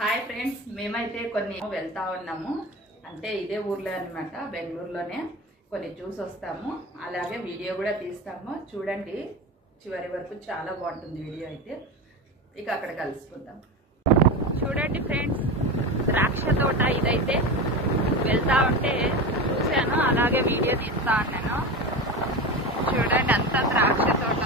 Hi friends, మేమైతే కొన్ని వెళ్తా ఉన్నాము. అంటే ఇదే ఊర్లో అన్నమాట, బెంగళూరులోనే. కొన్ని చూసి వస్తాము, అలాగే వీడియో కూడా తీస్తాము. చూడండి చివరి వరకు, చాలా బాగుంటుంది వీడియో అయితే. ఇక అక్కడ కలుసుకుందాం. చూడండి ఫ్రెండ్స్, ద్రాక్ష తోట ఇదైతే. వెళ్తా ఉంటే చూశాను, అలాగే వీడియో తీస్తా ఉన్నాను. చూడండి, అంతా ద్రాక్ష తోట.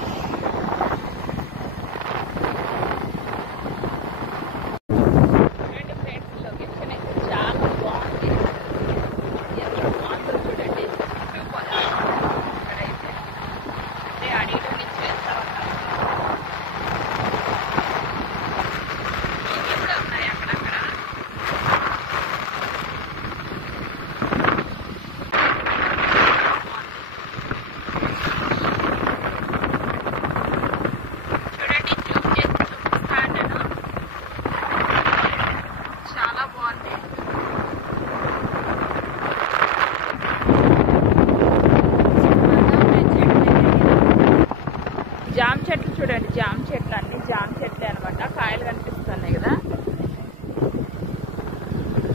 జామ చెట్లు చూడండి, జామ చెట్లు అన్ని జామ చెట్లే అనమాట. కాయలు కనిపిస్తున్నాయి కదా,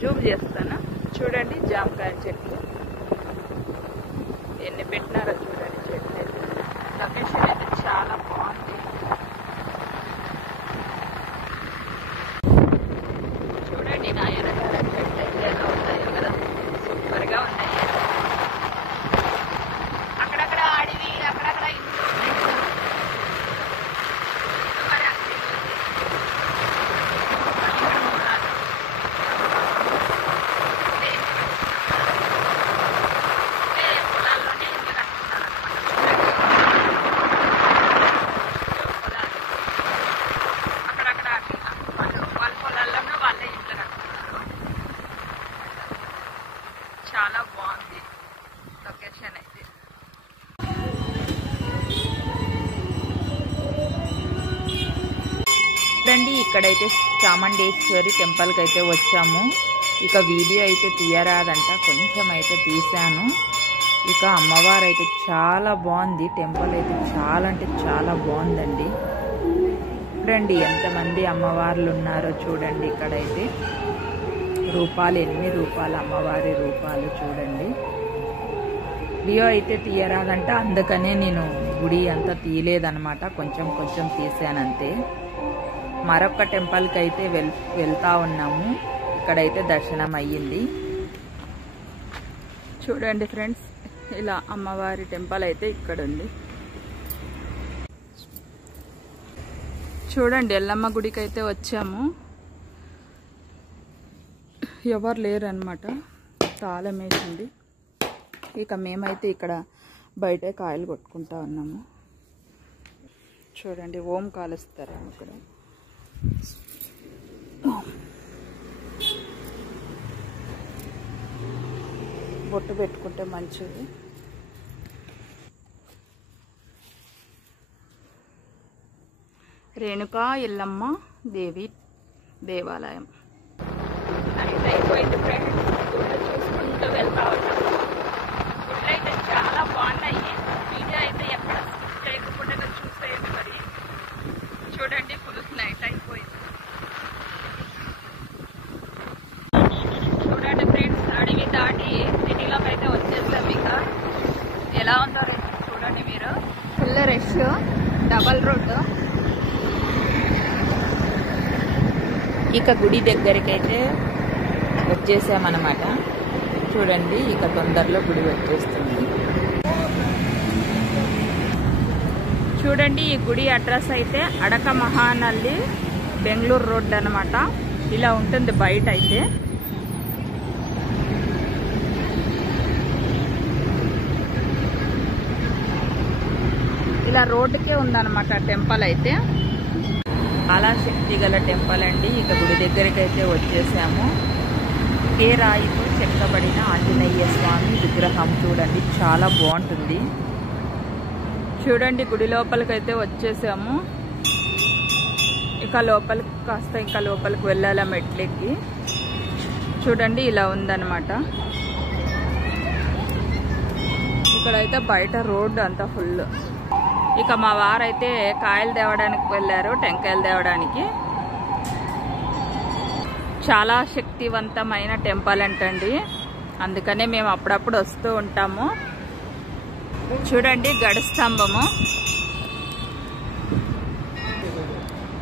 జూమ్ చేస్తాను. చూడండి జామకాయ చెట్లు ఎన్ని పెట్టినారో చూడండి. చెట్లు అయితే లొకేషన్ అయితే చాలా బాగుంది. చూడండి నా ఎనకాల చెట్లు అయితే ఎలా ఉన్నాయో కదా, సూపర్గా ఉన్నాయి. అక్కడక్కడ అడవి, అక్కడక్కడ చాలా బాగుంది లొకేషన్ అయితే. చూడండి, ఇక్కడైతే చాముండేశ్వరి టెంపుల్కి అయితే వచ్చాము. ఇక వీడియో అయితే తీయరాదంట, కొంచెం అయితే తీసాను. ఇక అమ్మవారు అయితే చాలా బాగుంది. టెంపుల్ అయితే చాలా అంటే చాలా బాగుందండి. చూడండి ఎంతమంది అమ్మవార్లు ఉన్నారో చూడండి. ఇక్కడైతే రూపాలు, ఎన్ని రూపాలు, అమ్మవారి రూపాలు చూడండి. వీడియో అయితే తీయరాదంట, అందుకనే నేను గుడి అంతా తీయలేదన్నమాట, కొంచెం కొంచెం తీసానంతే. మరొక టెంపుల్కి అయితే వెళ్తా ఉన్నాము. ఇక్కడైతే దర్శనం అయ్యింది. చూడండి ఫ్రెండ్స్, ఇలా అమ్మవారి టెంపుల్ అయితే ఇక్కడ ఉంది. చూడండి, ఎల్లమ్మ గుడికి అయితే వచ్చాము. ఎవరు లేరనమాట, తాళం వేసింది. ఇక మేమైతే ఇక్కడ బయటే కాయలు కొట్టుకుంటా ఉన్నాము. చూడండి, ఓం కాలుస్తారు ఇక్కడ. బొట్టు పెట్టుకుంటే మంచిది. రేణుకా ఎల్లమ్మ దేవి దేవాలయం అయిపోయింది ఫ్రెండ్స్. చూసుకుంటూ వెళ్తా ఉన్నాము. గుళ్ళు అయితే చాలా బాగున్నాయి. వీడియో అయితే ఎక్కడ చేయకుండా చూసేది. మరి చూడండి, ఫుల్ నైట్ అయిపోయింది. చూడండి ఫ్రెండ్స్, అడవి దాటి సిటీలోకి అయితే వచ్చేసాం. ఇక ఎలా ఉందో చూడండి మీరు. Full rush, double road. ఇక గుడి దగ్గరికి అయితే వచ్చేసామన్నమాట. చూడండి, ఇక తొందరలో గుడి వచ్చేస్తుంది. చూడండి, ఈ గుడి అడ్రస్ అయితే అడక మహానల్లి, బెంగళూరు రోడ్ అన్నమాట. ఇలా ఉంటుంది బయట అయితే. ఇలా రోడ్డుకే ఉందన్నమాట టెంపుల్ అయితే. చాలా శక్తి గల టెంపుల్ అండి. ఇక గుడి దగ్గరికి అయితే వచ్చేసాము. ఏ రాయితో చెక్కబడిన ఆంజనేయ స్వామి విగ్రహం చూడండి, చాలా బాగుంటుంది. చూడండి, గుడి లోపలికి అయితే వచ్చేసాము. ఇక లోపలికి ఇంకా లోపలికి వెళ్ళాల మెట్లెక్కి. చూడండి, ఇలా ఉందన్నమాట. ఇక్కడైతే బయట రోడ్డు అంతా ఫుల్. ఇక మా వారైతే కాయలు తేవడానికి వెళ్ళారు, టెంకాయలు తేవడానికి. చాలా శక్తివంతమైన టెంపుల్ అంటండి, అందుకనే మేము అప్పుడప్పుడు వస్తూ ఉంటాము. చూడండి గడి స్తంభము,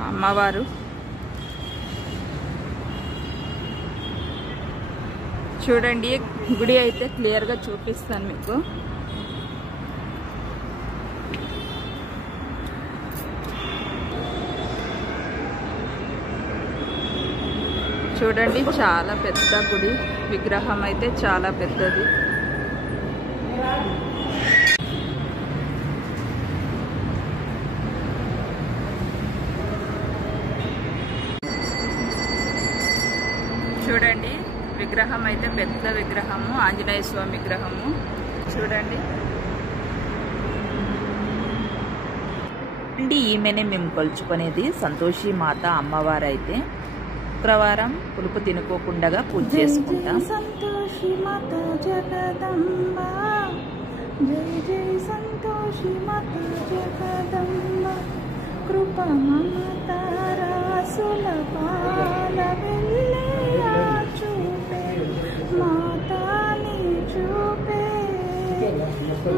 అమ్మవారు. చూడండి గుడి అయితే క్లియర్గా చూపిస్తాను మీకు. చూడండి చాలా పెద్ద గుడి, విగ్రహం అయితే చాలా పెద్దది. చూడండి విగ్రహం అయితే పెద్ద విగ్రహము, ఆంజనేయ స్వామి విగ్రహము. చూడండి ఈమెనే మేము కొలుచుకునేది సంతోషి మాత అమ్మవారు. అయితే శుక్రవారం పులుపు తినుకోకుండా పూజ చేసుకుంటాం. సంతోషి మాత జగదంబ, జై జై సంతోషి మాత జగదంబ, కృప మమత రాసుల పాల వెల్లియా చూపే, మాతాని చూపే,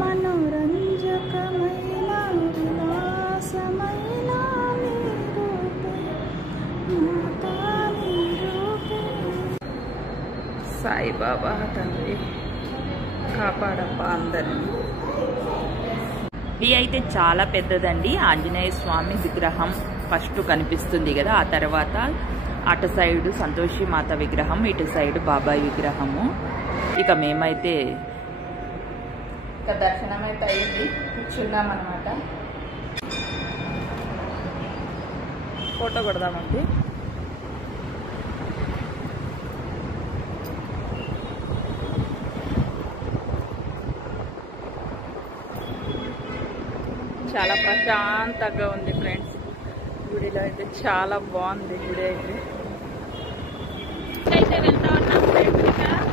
మనోరంజకమైన విలాసమైన నీ రూపే, మాతాని రూపే. సాయిబాబా తండ్రి కాపాడప్ప అందరినీ. ఇది అయితే చాలా పెద్దదండి. ఆంజనేయ స్వామి విగ్రహం ఫస్ట్ కనిపిస్తుంది కదా, ఆ తర్వాత అటు సైడ్ సంతోషి మాత విగ్రహం, ఇటు సైడ్ బాబాయ్ విగ్రహము. ఇక మేమైతే ఇక దర్శనం అయితే అయింది, కూర్చున్నాం అన్నమాట. ఫోటో కొడదామండి. చాలా ప్రశాంతంగా ఉంది ఫ్రెండ్స్. గుడిలో అయితే చాలా బాగుంది. గుడి అయితే వెళ్తా ఉన్నాం ఫ్రెండ్స్.